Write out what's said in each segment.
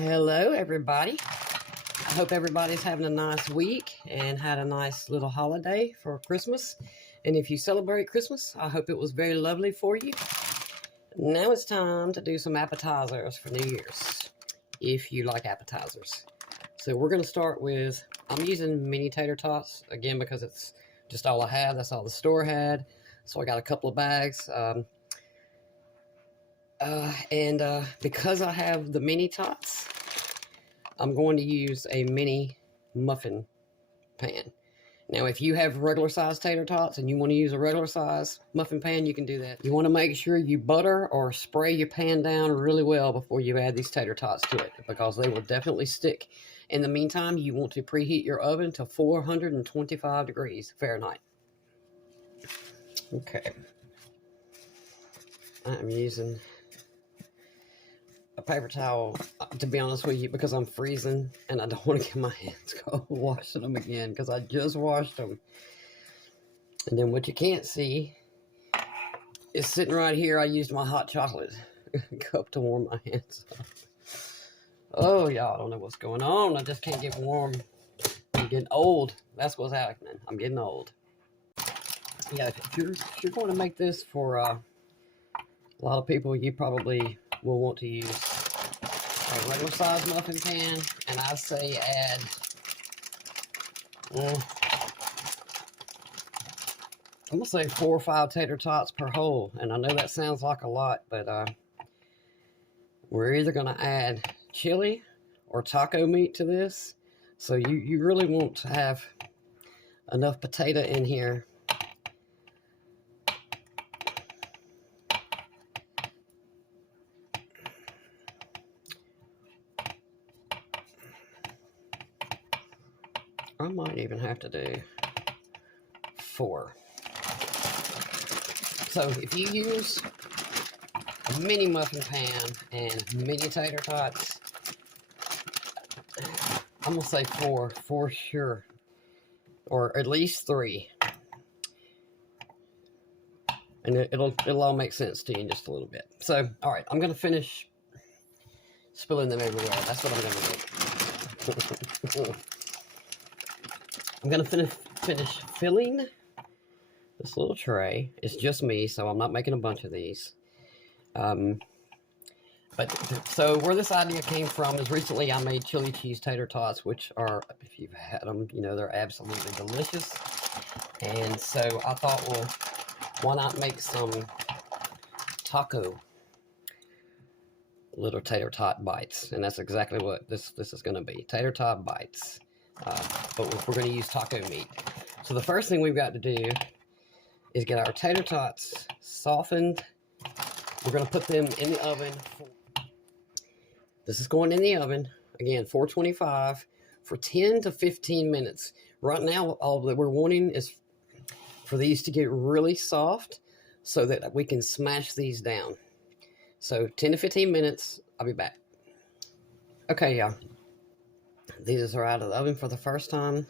Hello, everybody. I hope everybody's having a nice week and had a nice little holiday for Christmas. And if you celebrate Christmas, I hope it was very lovely for you. Now it's time to do some appetizers for New Year's, if you like appetizers. So we're going to start with, I'm using mini tater tots, again, because it's just all I have. That's all the store had. So I got a couple of bags. Because I have the mini tots, I'm going to use a mini muffin pan. Now, if you have regular size tater tots and you want to use a regular size muffin pan, you can do that. You want to make sure you butter or spray your pan down really well before you add these tater tots to it, because they will definitely stick. In the meantime, you want to preheat your oven to 425 degrees Fahrenheit. Okay. I'm using a paper towel, to be honest with you, because I'm freezing and I don't want to get my hands cold washing them again, because I just washed them. And then what you can't see is sitting right here. I used my hot chocolate cup to warm my hands up. Oh, y'all, I don't know what's going on. I just can't get warm. I'm getting old. That's what's happening. I'm getting old. Yeah, if you're going to make this for a lot of people, you probably will want to use a regular size muffin pan, and I say add I'm gonna say 4 or 5 tater tots per hole. And I know that sounds like a lot, but we're either gonna add chili or taco meat to this, so you really want to have enough potato in here. I might even have to do 4. So if you use a mini muffin pan and mini tater tots, I'm gonna say 4 for sure, or at least 3, and it'll all make sense to you in just a little bit. So, all right, I'm gonna finish spilling them everywhere. That's what I'm gonna do. I'm going to finish filling this little tray. It's just me, so I'm not making a bunch of these. So where this idea came from is recently I made chili cheese tater tots, which are, if you've had them, you know they're absolutely delicious. And so I thought, well, why not make some taco little tater tot bites? And that's exactly what this is going to be, tater tot bites. But we're going to use taco meat. So the first thing we've got to do is get our tater tots softened. We're going to put them in the oven. This is going in the oven, again, 425 for 10 to 15 minutes. Right now, all that we're wanting is for these to get really soft so that we can smash these down. So 10 to 15 minutes, I'll be back. Okay, y'all. These are out of the oven for the first time.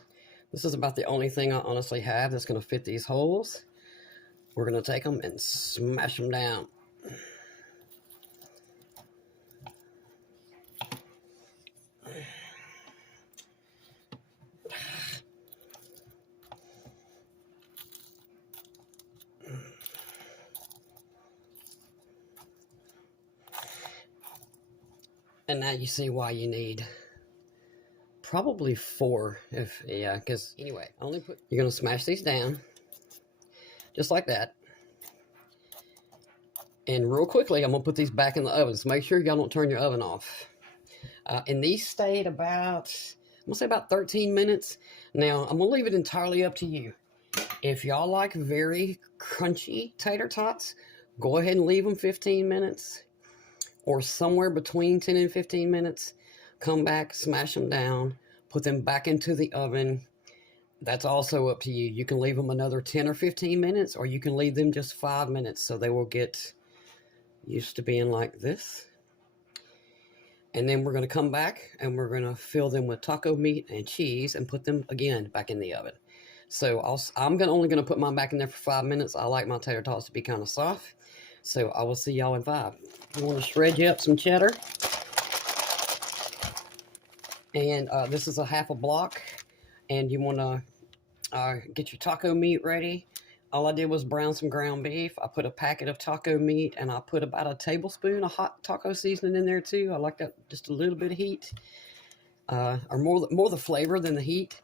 This is about the only thing I honestly have that's going to fit these holes. We're going to take them and smash them down. And now you see why you need probably 4, because anyway, you're gonna smash these down just like that. And real quickly, I'm gonna put these back in the oven. So make sure y'all don't turn your oven off. And these stayed about, I'm gonna say about 13 minutes. Now, I'm gonna leave it entirely up to you. If y'all like very crunchy tater tots, go ahead and leave them 15 minutes or somewhere between 10 and 15 minutes. Come back, smash them down, put them back into the oven. That's also up to you. You can leave them another 10 or 15 minutes, or you can leave them just 5 minutes so they will get used to being like this. And then we're going to come back and we're going to fill them with taco meat and cheese and put them again back in the oven. So I'm only going to put mine back in there for 5 minutes. I like my tater tots to be kind of soft. So I will see y'all in 5. You want to shred you up some cheddar. And this is a half a block. And you want to get your taco meat ready. All I did was brown some ground beef. I put a packet of taco meat, and I put about a tablespoon of hot taco seasoning in there too. I like that, just a little bit of heat, or more the flavor than the heat.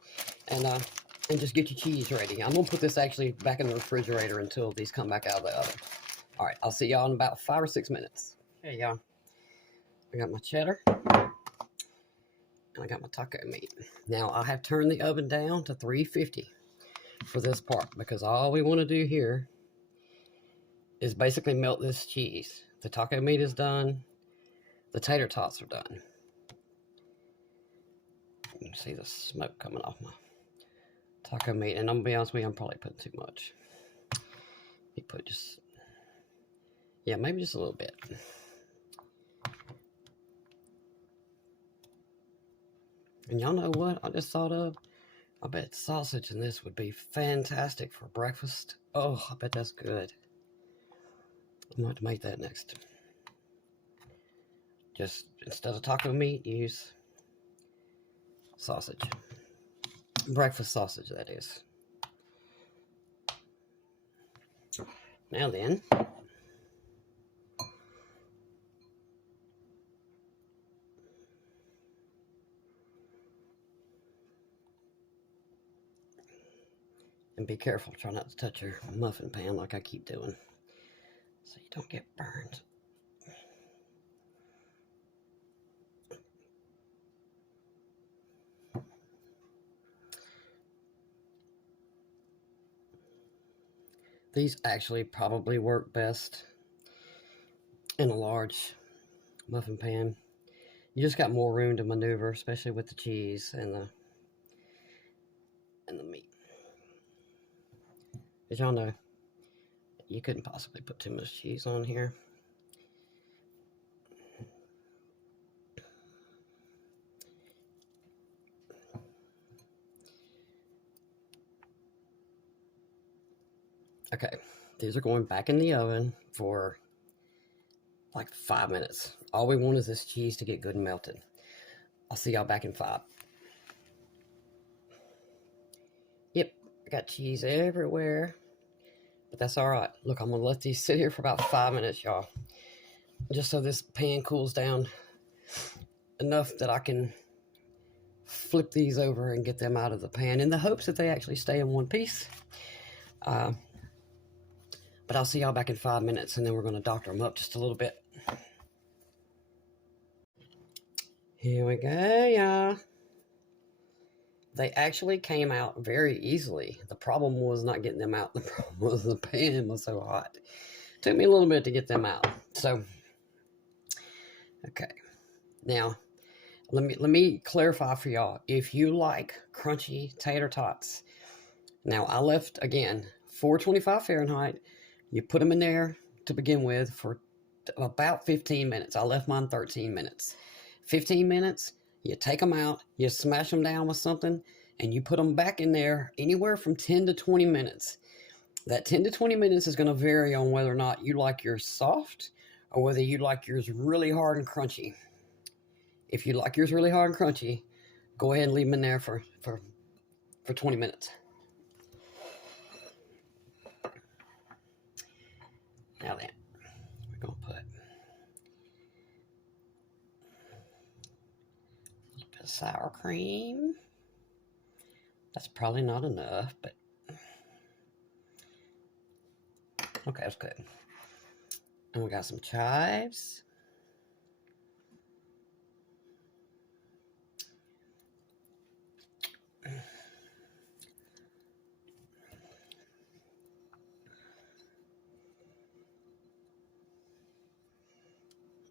And just get your cheese ready. I'm gonna put this actually back in the refrigerator until these come back out of the oven. All right, I'll see y'all in about 5 or 6 minutes. Hey y'all, I got my cheddar, and I got my taco meat. Now I have turned the oven down to 350 for this part, because all we want to do here is basically melt this cheese. The taco meat is done. The tater tots are done. You can see the smoke coming off my taco meat, and I'm gonna be honest with you, I'm probably putting too much. You put just, yeah, maybe just a little bit. And y'all know what I just thought of? I bet sausage in this would be fantastic for breakfast. Oh, I bet that's good. I'm going to make that next. Just instead of taco meat, use sausage. Breakfast sausage, that is. Now then, and be careful, try not to touch your muffin pan like I keep doing, so you don't get burned. These actually probably work best in a large muffin pan. You just got more room to maneuver, especially with the cheese and the meat. As y'all know, you couldn't possibly put too much cheese on here. Okay, these are going back in the oven for like 5 minutes. All we want is this cheese to get good and melted. I'll see y'all back in 5. Yep, I got cheese everywhere, but that's all right. Look, I'm gonna let these sit here for about 5 minutes, y'all, just so this pan cools down enough that I can flip these over and get them out of the pan in the hopes that they actually stay in one piece. But I'll see y'all back in 5 minutes, and then we're going to doctor them up just a little bit. Here we go, y'all. They actually came out very easily. The problem was not getting them out. The problem was the pan was so hot. It took me a little bit to get them out. So, okay. Now, let me clarify for y'all. If you like crunchy tater tots, now I left, again, 425 Fahrenheit. You put them in there to begin with for about 15 minutes. I left mine 13 minutes. 15 minutes, you take them out, you smash them down with something, and you put them back in there anywhere from 10 to 20 minutes. That 10 to 20 minutes is going to vary on whether or not you like yours soft or whether you like yours really hard and crunchy. If you like yours really hard and crunchy, go ahead and leave them in there for 20 minutes. Now then, we're going to put a little bit of sour cream. That's probably not enough, but okay, that's good. And we got some chives.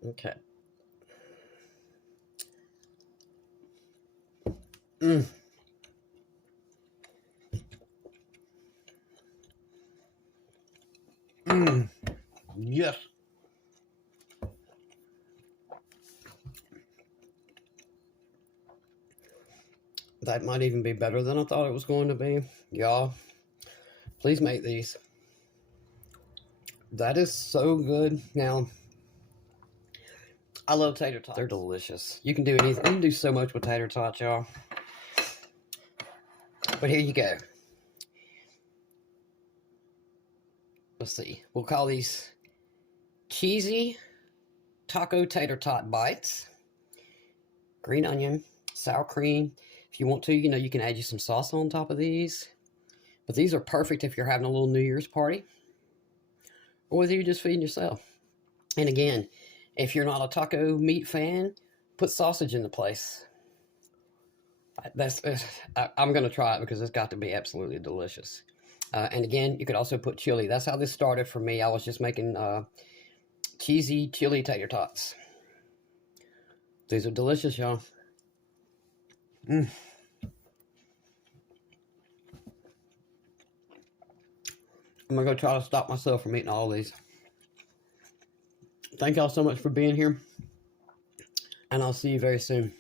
Okay. Yes. That might even be better than I thought it was going to be. Y'all, please make these. That is so good. Now, I love tater tots. They're delicious. You can do anything. You can do so much with tater tots, y'all. But here you go. Let's see. We'll call these cheesy taco tater tot bites. Green onion, sour cream. If you want to, you know, you can add you some sauce on top of these. But these are perfect if you're having a little New Year's party, or whether you're just feeding yourself. And again, if you're not a taco meat fan, put sausage in the place. I'm going to try it because it's got to be absolutely delicious. And again, you could also put chili. That's how this started for me. I was just making cheesy chili tater tots. These are delicious, y'all. I'm going to go try to stop myself from eating all these. Thank y'all so much for being here. And I'll see you very soon.